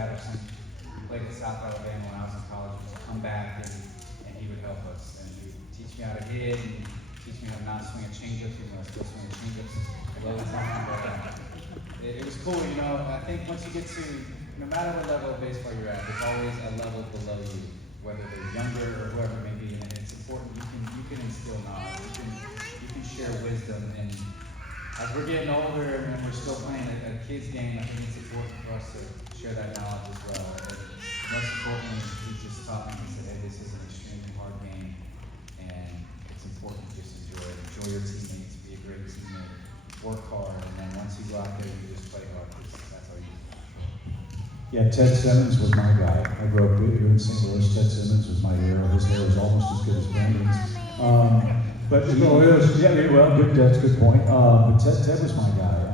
Patterson, who played at South Alabama when I was in college, would come back and he would help us. And he would teach me how to hit and teach me how to not swing a changeup, even though I still swing a changeup below the time. But it was cool, you know. I think once you get to, no matter what level of baseball you're at, there's always a level below you, whether they're younger or whoever it may be. And it's important. You can instill knowledge. You can share wisdom. And as we're getting older and we're still playing a kid's game, I think it's important for us to share that knowledge as well. But most importantly, he just taught me, he said, hey, this is an extremely hard game, and it's important to just enjoy it. Enjoy your teammates, be a great teammate, work hard, and then once you go out there, you just play hard, because that's all you do. Yeah, Ted Simmons was my guy. I grew up here in St. Louis. Ted Simmons was my hero. His hair was almost as good as Brandon's. But still is. Yeah, well, good. That's a good point. But Ted was my guy.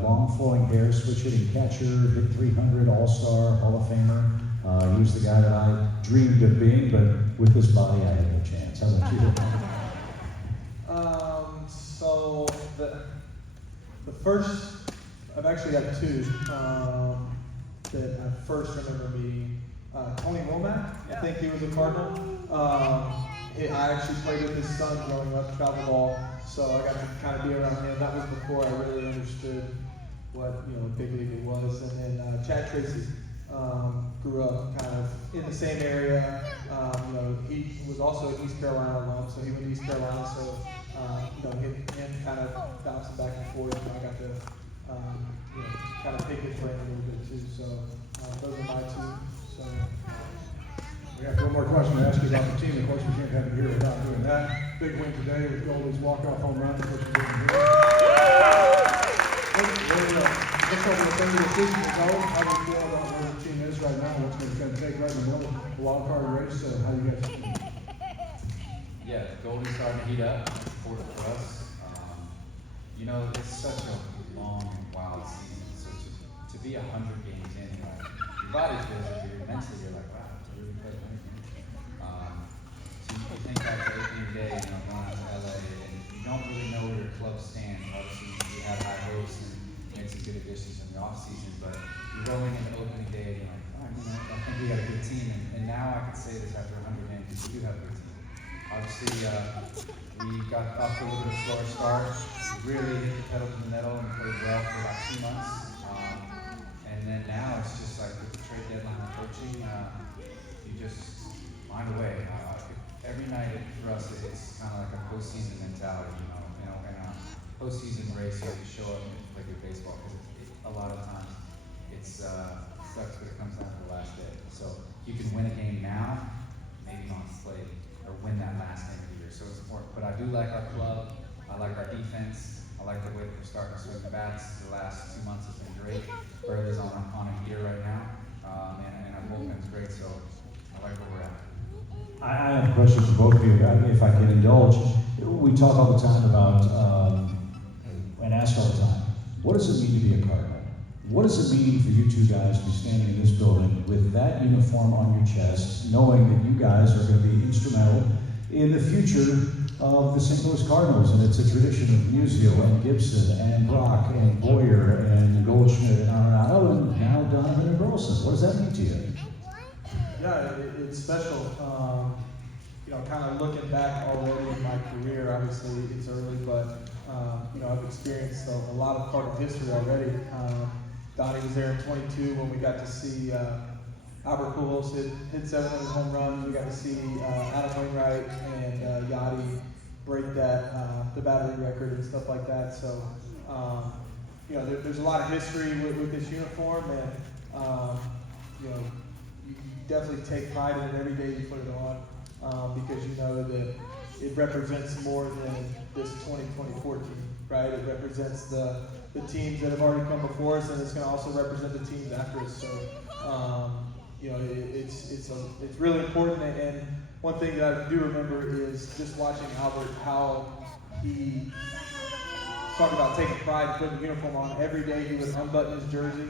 Long flowing hair, switch hitting catcher, hit 300, All-Star, Hall of Famer. He was the guy that I dreamed of being, but with this body, I had no chance. How about you? So the first, I've actually got two that I first remember meeting. Tony Womack, I think he was a Cardinal. I actually played with his son growing up, travel ball, so I got to kind of be around him. That was before I really understood what big league it was. And then Chad Tracy grew up kind of in the same area. He was also an East Carolina alum, so he went to East Carolina. So him kind of bouncing back and forth. I got to kind of pick his brain a little bit too. So those are my two. So. We have one more question to ask you about the team. Of course, we can't have you here without doing that. Big win today with Goldie's walk-off home run, which you didn't do. Just over the end of the season to go, how do you feel about where the team is right now? What's it going to take right in the middle of the wild card race? How do you guys feel? Yeah, Goldie's starting to heat up. It's important for us. It's such a long and wild season. So to be 100 games in, your body feels it, but mentally you're like, wow, to really play 100 games. So you think back to opening day, going out to LA, and you don't really know where your club stands. Obviously, you have high hopes and made some good additions in the off season, but you're rolling into opening day and you're like, all right, I think we got a good team. And now I can say this after 100 games, because we do have a good team. Obviously, we got off to a little bit of a slower start. We really hit the pedal to the metal and played well for about 2 months. And then now it's just like with the trade deadline and coaching, you just find a way. Every night for us, it's kind of like a postseason mentality, in a postseason race, you have to show up and play good baseball, because a lot of times it sucks, but it comes down to the last day. So you can win a game now, maybe not play or win that last game of the year. So it's important. But I do like our club. I like our defense. I like the way that we're starting to swing the bats. The last 2 months has been great. Burleson's on a gear right now, and our bullpen's great. So I like where we're at. I have a question for both of you, if I can indulge. We talk all the time about, and ask all the time, what does it mean to be a Cardinal? What does it mean for you two guys to be standing in this building with that uniform on your chest, knowing that you guys are going to be instrumental in the future of the St. Louis Cardinals? And it's a tradition of Musial and Gibson and Brock and Boyer and Goldschmidt and Arenado and now Donovan and Burleson. What does that mean to you? Yeah, it's special. Kind of looking back already in my career, obviously it's early, but I've experienced a lot of Cardinal history already. Donnie was there in 22 when we got to see Albert Pujols hit 700 home runs. We got to see Adam Wainwright and Yachty break the battery record and stuff like that. So there's a lot of history with this uniform, and you definitely take pride in it every day you put it on, because you know that it represents more than this 2024 team, right? It represents the teams that have already come before us, and it's going to also represent the teams after us. So, it's really important. And one thing that I do remember is just watching Albert, how he talked about taking pride in putting the uniform on. Every day he would unbutton his jersey,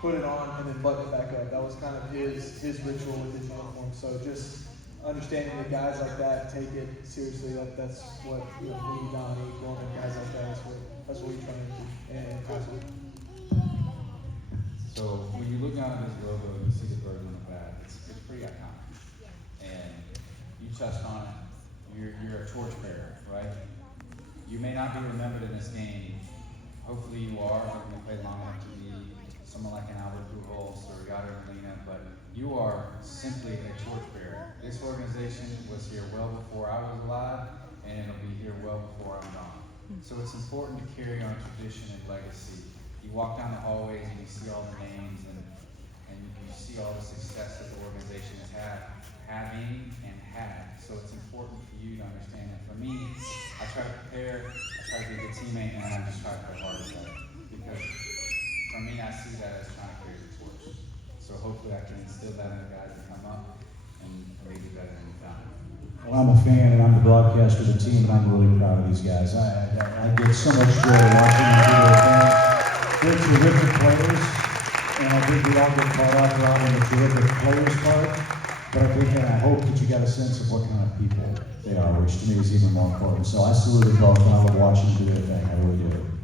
put it on, and then button it back up. That was kind of his ritual with his uniform. So just understanding that guys like that take it seriously. That's what me, Donnie, Gorman, guys like that. That's what we try to do. And So when you look down at this logo and you see the bird on the back, it's pretty iconic. And you touched on it. You're a torchbearer, right? You may not be remembered in this game. Hopefully you are. You're going to play long enough to be someone like an Albert Pujols or Yadier Molina, but you are simply a torchbearer. This organization was here well before I was alive, and it'll be here well before I'm gone. So it's important to carry on tradition and legacy. You walk down the hallways and you see all the names and you see all the success that the organization has having and had. So it's important for you to understand that. For me, I try to prepare, I try to be a good teammate, and I just try to play hard as that. Because for me, I see that as trying to carry the torch. So hopefully I can instill that in the guys that come up and maybe better than we've done. Well, I'm a fan and I'm the broadcaster of the team, and I'm really proud of these guys. I get so much joy watching them do their thing. They're terrific players, and I think we all get caught up around in the terrific players part. But I think, and I hope that you got a sense of what kind of people they are, which to me is even more important. So I salute them both, and I love watching them do their thing. I really do.